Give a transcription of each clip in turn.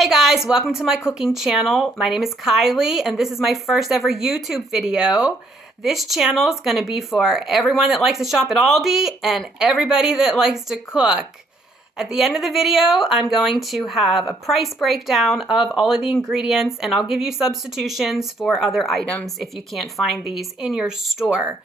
Hey guys, welcome to my cooking channel. My name is Kylie and this is my first ever YouTube video. This channel is going to be for everyone that likes to shop at Aldi and everybody that likes to cook. At the end of the video, I'm going to have a price breakdown of all of the ingredients and I'll give you substitutions for other items if you can't find these in your store.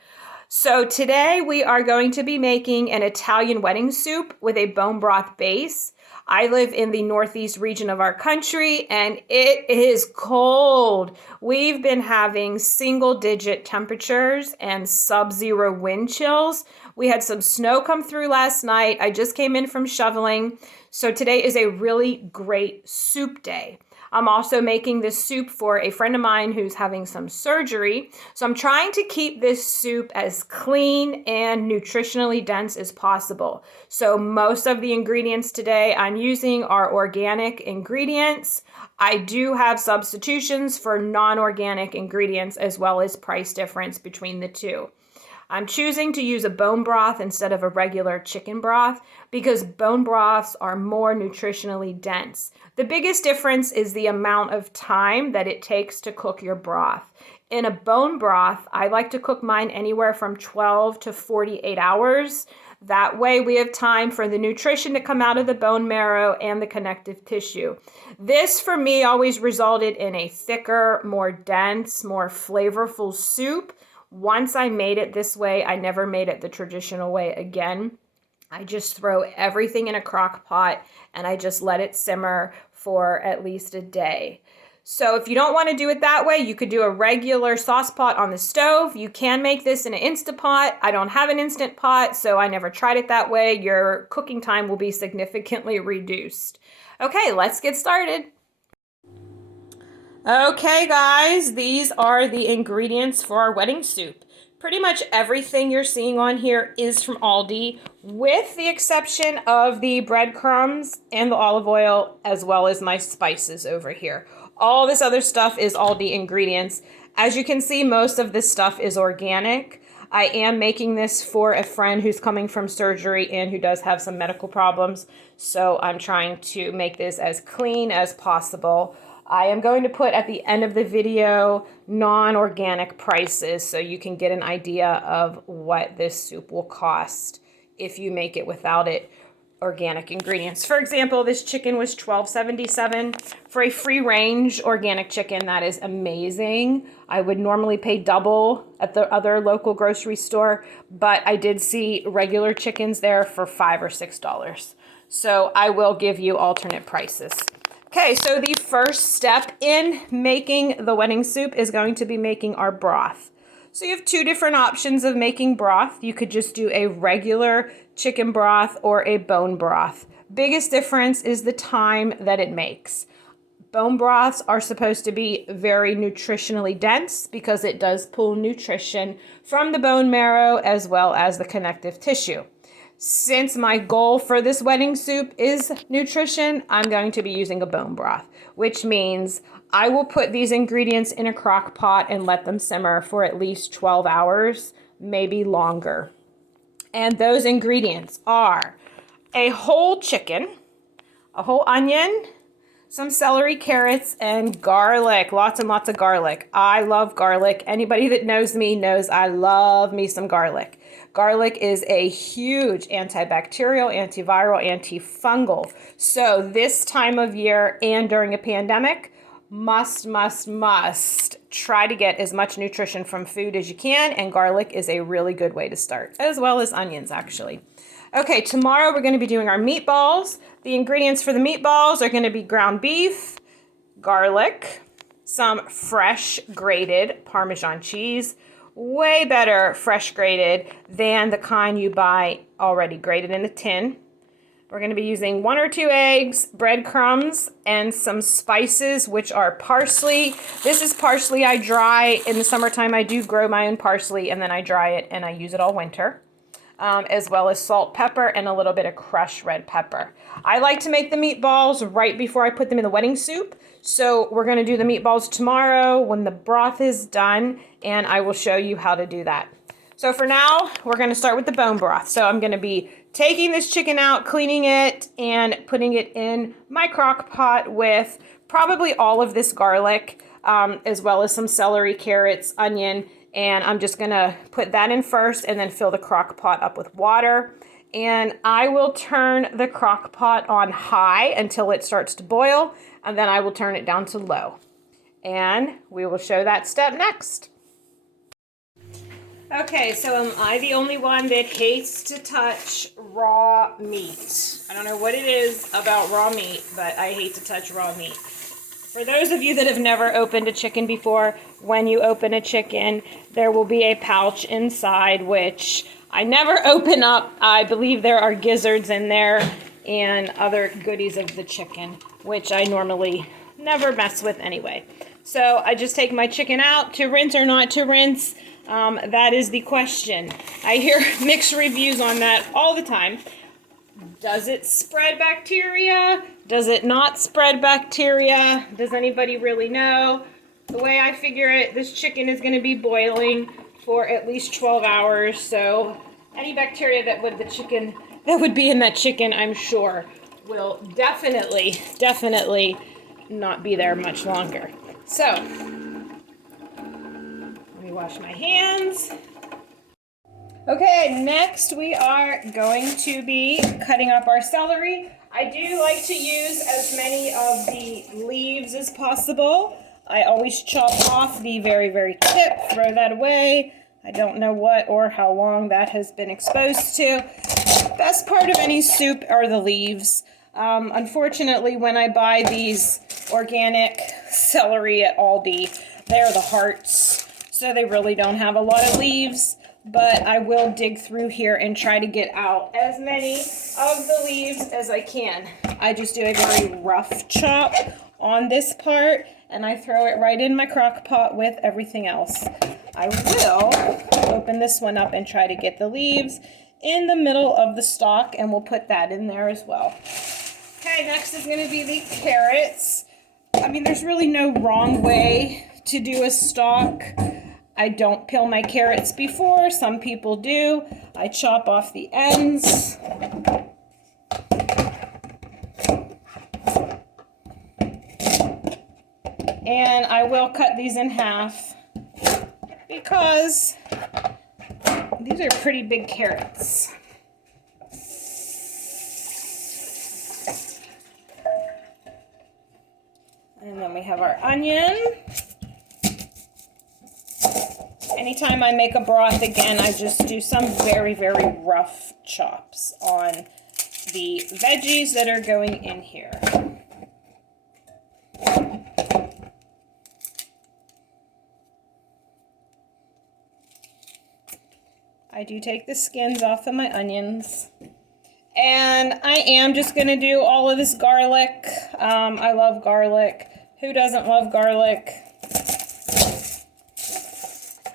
So today we are going to be making an Italian wedding soup with a bone broth base. I live in the northeast region of our country and it is cold. We've been having single-digit temperatures and sub-zero wind chills. We had some snow come through last night. I just came in from shoveling. So today is a really great soup day. I'm also making this soup for a friend of mine who's having some surgery. So I'm trying to keep this soup as clean and nutritionally dense as possible. So most of the ingredients today I'm using are organic ingredients. I do have substitutions for non-organic ingredients as well as price difference between the two. I'm choosing to use a bone broth instead of a regular chicken broth because bone broths are more nutritionally dense. The biggest difference is the amount of time that it takes to cook your broth. In a bone broth, I like to cook mine anywhere from 12 to 48 hours. That way we have time for the nutrition to come out of the bone marrow and the connective tissue. This for me always resulted in a thicker, more dense, more flavorful soup. Once I made it this way, I never made it the traditional way again. I just throw everything in a crock pot and I just let it simmer for at least a day. So if you don't want to do it that way, you could do a regular sauce pot on the stove. You can make this in an Instant Pot. I don't have an Instant Pot, so I never tried it that way. Your cooking time will be significantly reduced. Okay, let's get started. Okay guys, these are the ingredients for our wedding soup. Pretty much everything you're seeing on here is from Aldi, with the exception of the breadcrumbs and the olive oil, as well as my spices over here. All this other stuff is Aldi ingredients. As you can see, most of this stuff is organic. I am making this for a friend who's coming from surgery and who does have some medical problems, so I'm trying to make this as clean as possible. I am going to put at the end of the video non-organic prices so you can get an idea of what this soup will cost if you make it without organic ingredients. For example, this chicken was $12.77. For a free-range organic chicken, that is amazing. I would normally pay double at the other local grocery store, but I did see regular chickens there for $5 or $6. So I will give you alternate prices. Okay, so the first step in making the wedding soup is going to be making our broth. So you have two different options of making broth. You could just do a regular chicken broth or a bone broth. Biggest difference is the time that it makes. Bone broths are supposed to be very nutritionally dense because it does pull nutrition from the bone marrow as well as the connective tissue. Since my goal for this wedding soup is nutrition, I'm going to be using a bone broth, which means I will put these ingredients in a crock pot and let them simmer for at least 12 hours, maybe longer. And those ingredients are a whole chicken, a whole onion, some celery, carrots, and garlic. Lots and lots of garlic. I love garlic. Anybody that knows me knows I love me some garlic. Garlic is a huge antibacterial, antiviral, antifungal. So this time of year and during a pandemic, must try to get as much nutrition from food as you can, and garlic is a really good way to start, as well as onions actually. Okay, tomorrow we're going to be doing our meatballs. The ingredients for the meatballs are going to be ground beef, garlic, some fresh grated Parmesan cheese, way better fresh grated than the kind you buy already grated in a tin. We're going to be using 1 or 2 eggs, breadcrumbs, and some spices, which are parsley. This is parsley I dry. In the summertime, I do grow my own parsley, and then I dry it, and I use it all winter. As well as salt, pepper, and a little bit of crushed red pepper. I like to make the meatballs right before I put them in the wedding soup. So we're going to do the meatballs tomorrow when the broth is done, and I will show you how to do that. So for now, we're going to start with the bone broth. So I'm going to be taking this chicken out, cleaning it, and putting it in my crock pot with probably all of this garlic, as well as some celery, carrots, onion, and I'm just gonna put that in first and then fill the crock pot up with water. And I will turn the crock pot on high until it starts to boil, and then I will turn it down to low. And we will show that step next. Okay, so am I the only one that hates to touch raw meat? I don't know what it is about raw meat, but I hate to touch raw meat. For those of you that have never opened a chicken before, when you open a chicken, there will be a pouch inside, which I never open up. I believe there are gizzards in there and other goodies of the chicken, which I normally never mess with anyway. So I just take my chicken out. To rinse or not to rinse, that is the question. I hear mixed reviews on that all the time. Does it spread bacteria? Does it not spread bacteria? Does anybody really know? The way I figure it, this chicken is going to be boiling for at least 12 hours. So any bacteria that would be in that chicken, I'm sure, will definitely not be there much longer. So let me wash my hands. Okay, next we are going to be cutting up our celery. I do like to use as many of the leaves as possible. I always chop off the very, very tip, throw that away. I don't know what or how long that has been exposed to. Best part of any soup are the leaves. Unfortunately, when I buy these organic celery at Aldi, they're the hearts, so they really don't have a lot of leaves. But I will dig through here and try to get out as many of the leaves as I can. I just do a very rough chop on this part, and I throw it right in my crock pot with everything else. I will open this one up and try to get the leaves in the middle of the stalk, and we'll put that in there as well. Okay, next is going to be the carrots. I mean, there's really no wrong way to do a stalk. I don't peel my carrots before. Some people do. I chop off the ends. And I will cut these in half because these are pretty big carrots. And then we have our onion. Anytime I make a broth, again, I just do some very, very rough chops on the veggies that are going in here. I do take the skins off of my onions. And I am just going to do all of this garlic. I love garlic. Who doesn't love garlic?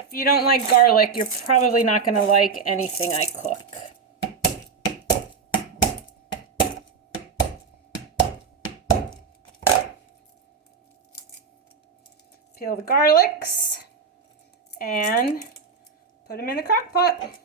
If you don't like garlic, you're probably not going to like anything I cook. Peel the garlics and put them in the crock pot.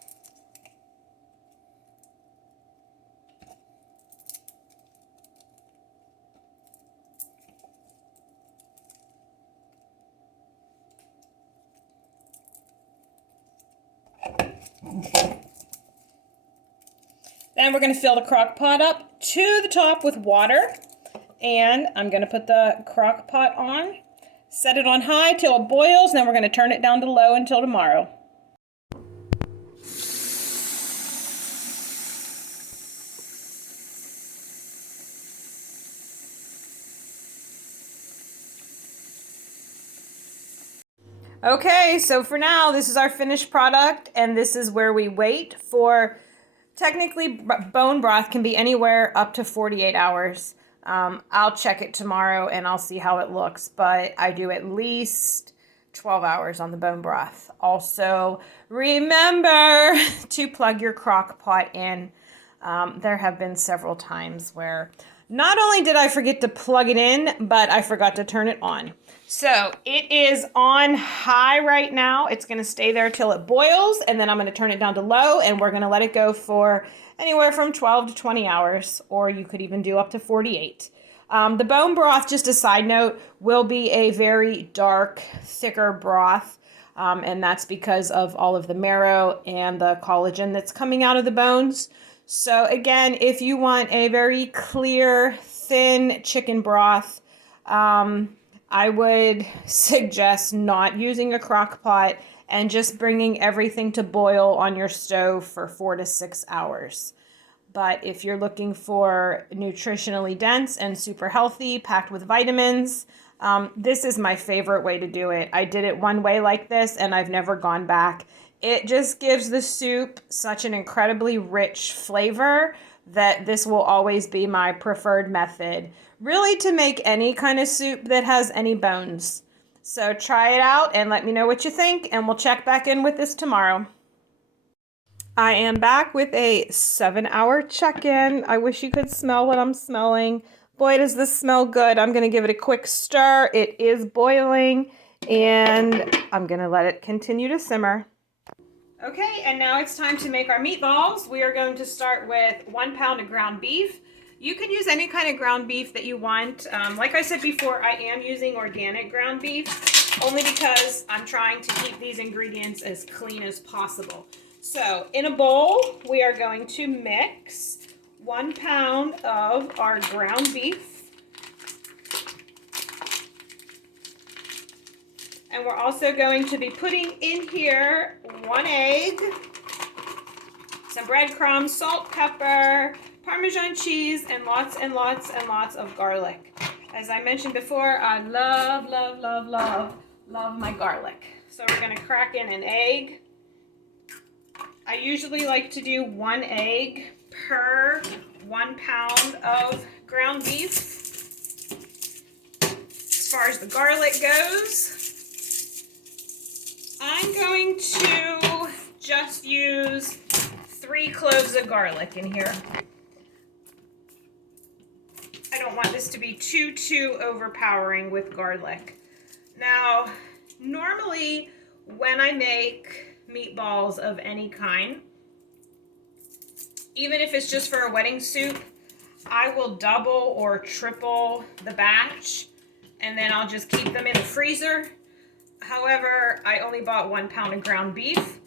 Then we're going to fill the crock pot up to the top with water. And I'm going to put the crock pot on, set it on high till it boils, then we're going to turn it down to low until tomorrow. Okay, so for now, this is our finished product, and this is where we wait for. Technically, bone broth can be anywhere up to 48 hours. I'll check it tomorrow and I'll see how it looks, but I do at least 12 hours on the bone broth. Also, remember to plug your crock pot in. There have been several times where Not only did I forget to plug it in, but I forgot to turn it on. So it is on high right now. It's going to stay there till it boils, and then I'm going to turn it down to low, and we're going to let it go for anywhere from 12 to 20 hours, or you could even do up to 48. The bone broth, just a side note, will be a very dark, thicker broth, and that's because of all of the marrow and the collagen that's coming out of the bones. So again, if you want a very clear, thin chicken broth, I would suggest not using a crock pot and just bringing everything to boil on your stove for 4 to 6 hours. But if you're looking for nutritionally dense and super healthy, packed with vitamins, this is my favorite way to do it. I did it one way like this, and I've never gone back. It just gives the soup such an incredibly rich flavor that this will always be my preferred method, really, to make any kind of soup that has any bones. So try it out and let me know what you think, and we'll check back in with this tomorrow. I am back with a 7-hour check-in. I wish you could smell what I'm smelling. Boy, does this smell good. I'm going to give it a quick stir. It is boiling, and I'm going to let it continue to simmer. Okay, and now it's time to make our meatballs. We are going to start with 1 pound of ground beef. You can use any kind of ground beef that you want. Like I said before, I am using organic ground beef, only because I'm trying to keep these ingredients as clean as possible. So in a bowl, we are going to mix 1 pound of our ground beef. And we're also going to be putting in here 1 egg, some breadcrumbs, salt, pepper, Parmesan cheese, and lots and lots and lots of garlic. As I mentioned before, I love, love, love, love, love my garlic. So we're going to crack in an egg. I usually like to do 1 egg per 1 pound of ground beef. As far as the garlic goes, I'm going to just use 3 cloves of garlic in here. I don't want this to be too overpowering with garlic. Now, normally when I make meatballs of any kind, even if it's just for a wedding soup, I will double or triple the batch, and then I'll just keep them in the freezer. However, I only bought 1 pound of ground beef,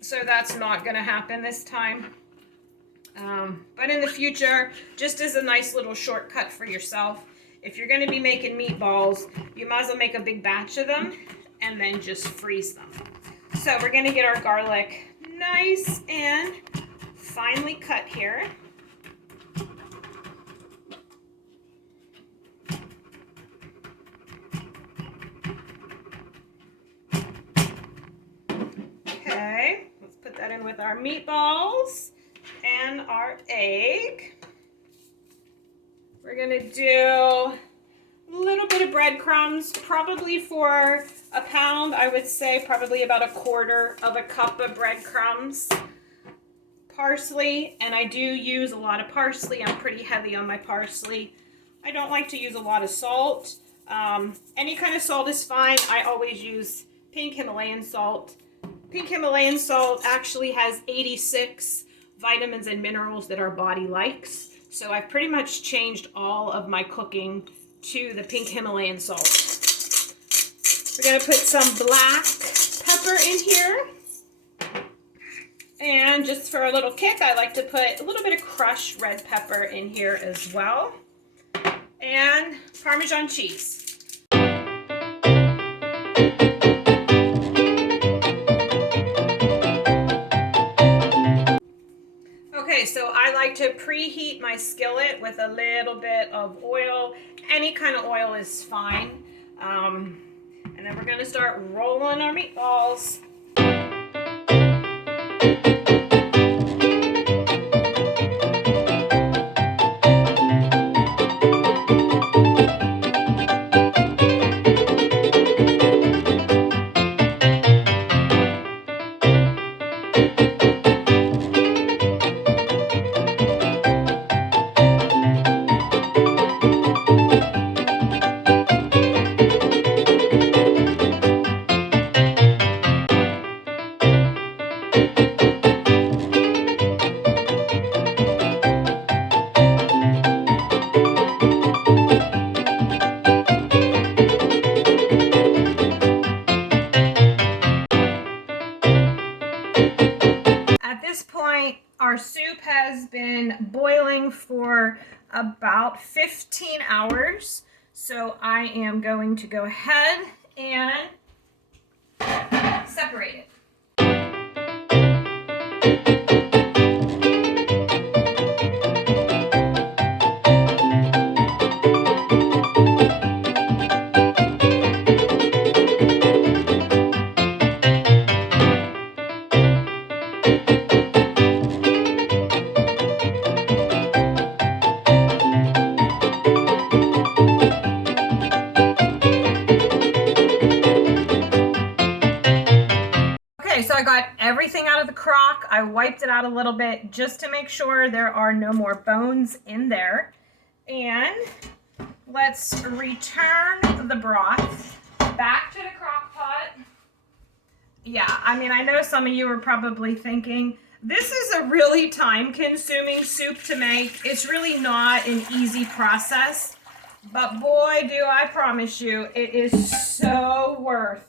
so that's not going to happen this time. But in the future, just as a nice little shortcut for yourself, if you're going to be making meatballs, you might as well make a big batch of them and then just freeze them. So we're going to get our garlic nice and finely cut here. Okay, let's put that in with our meatballs and our egg. We're going to do a little bit of breadcrumbs, probably for a pound. I would say probably about 1/4 of a cup of breadcrumbs. Parsley, and I do use a lot of parsley. I'm pretty heavy on my parsley. I don't like to use a lot of salt. Any kind of salt is fine. I always use pink Himalayan salt. Pink Himalayan salt actually has 86 vitamins and minerals that our body likes. So I've pretty much changed all of my cooking to the pink Himalayan salt. We're going to put some black pepper in here. And just for a little kick, I like to put a little bit of crushed red pepper in here as well. And Parmesan cheese. Okay, so I like to preheat my skillet with a little bit of oil. Any kind of oil is fine. And then we're going to start rolling our meatballs. boiling for about 15 hours. So I am going to go ahead and separate it. So I got everything out of the crock. I wiped it out a little bit just to make sure there are no more bones in there. And let's return the broth back to the crock pot. Yeah, I mean, I know some of you are probably thinking, this is a really time-consuming soup to make. It's really not an easy process, but boy, do I promise you, it is so worth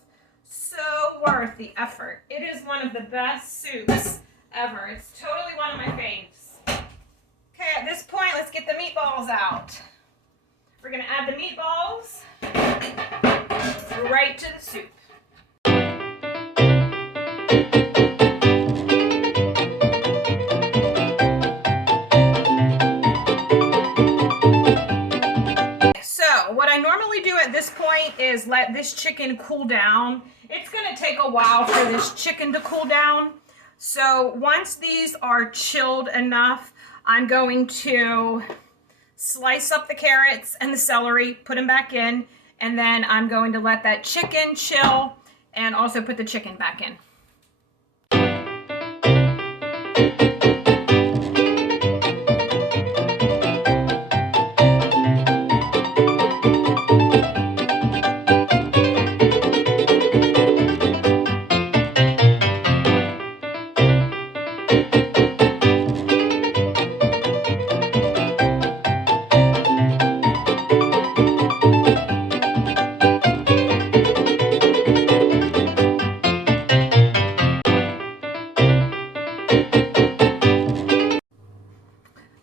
the effort. It is one of the best soups ever. It's totally one of my faves. Okay, at this point, let's get the meatballs out. We're gonna add the meatballs right to the soup. So what I normally do at this point is let this chicken cool down. It's gonna take a while for this chicken to cool down. So once these are chilled enough, I'm going to slice up the carrots and the celery, put them back in, and then I'm going to let that chicken chill and also put the chicken back in.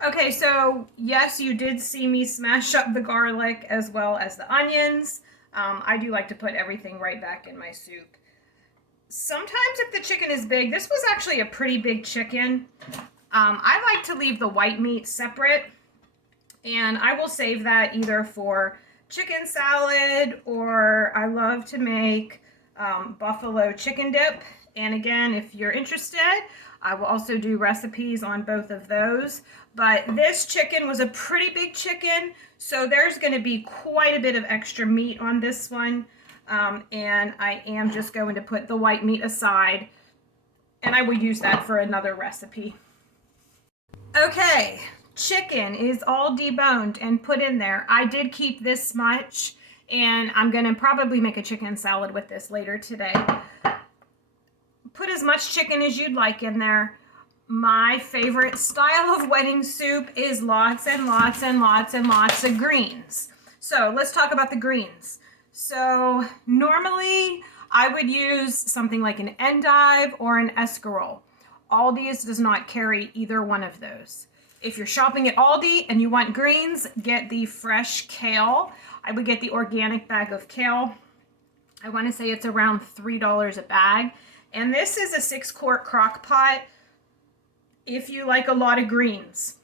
Okay, so yes, you did see me smash up the garlic as well as the onions. I do like to put everything right back in my soup. Sometimes if the chicken is big, this was actually a pretty big chicken. I like to leave the white meat separate, and I will save that either for chicken salad, or I love to make buffalo chicken dip. And again, if you're interested, I will also do recipes on both of those. But this chicken was a pretty big chicken, so there's going to be quite a bit of extra meat on this one. And I am just going to put the white meat aside, and I will use that for another recipe. Okay, chicken is all deboned and put in there. I did keep this much, and I'm going to probably make a chicken salad with this later today. Put as much chicken as you'd like in there. My favorite style of wedding soup is lots and lots and lots and lots of greens. So let's talk about the greens. So normally I would use something like an endive or an escarole. Aldi's does not carry either one of those. If you're shopping at Aldi and you want greens, get the fresh kale. I would get the organic bag of kale. I want to say it's around $3 a bag. And this is a 6-quart crock pot. If you like a lot of greens,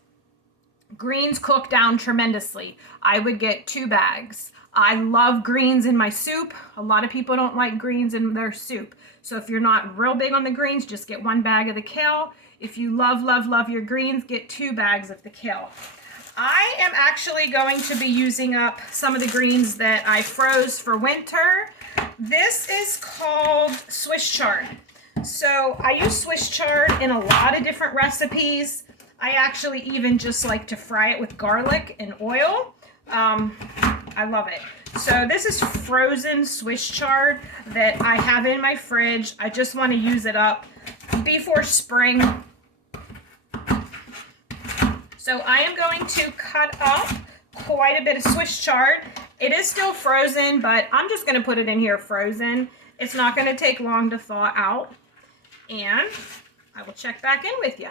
greens cook down tremendously. I would get 2 bags. I love greens in my soup. A lot of people don't like greens in their soup. So if you're not real big on the greens, just get 1 bag of the kale. If you love, love, love your greens, get 2 bags of the kale. I am actually going to be using up some of the greens that I froze for winter. This is called Swiss chard. So I use Swiss chard in a lot of different recipes. I actually even just like to fry it with garlic and oil. I love it. So this is frozen Swiss chard that I have in my fridge. I just want to use it up before spring. So I am going to cut up quite a bit of Swiss chard. It is still frozen, but I'm just going to put it in here frozen. It's not going to take long to thaw out. And I will check back in with you.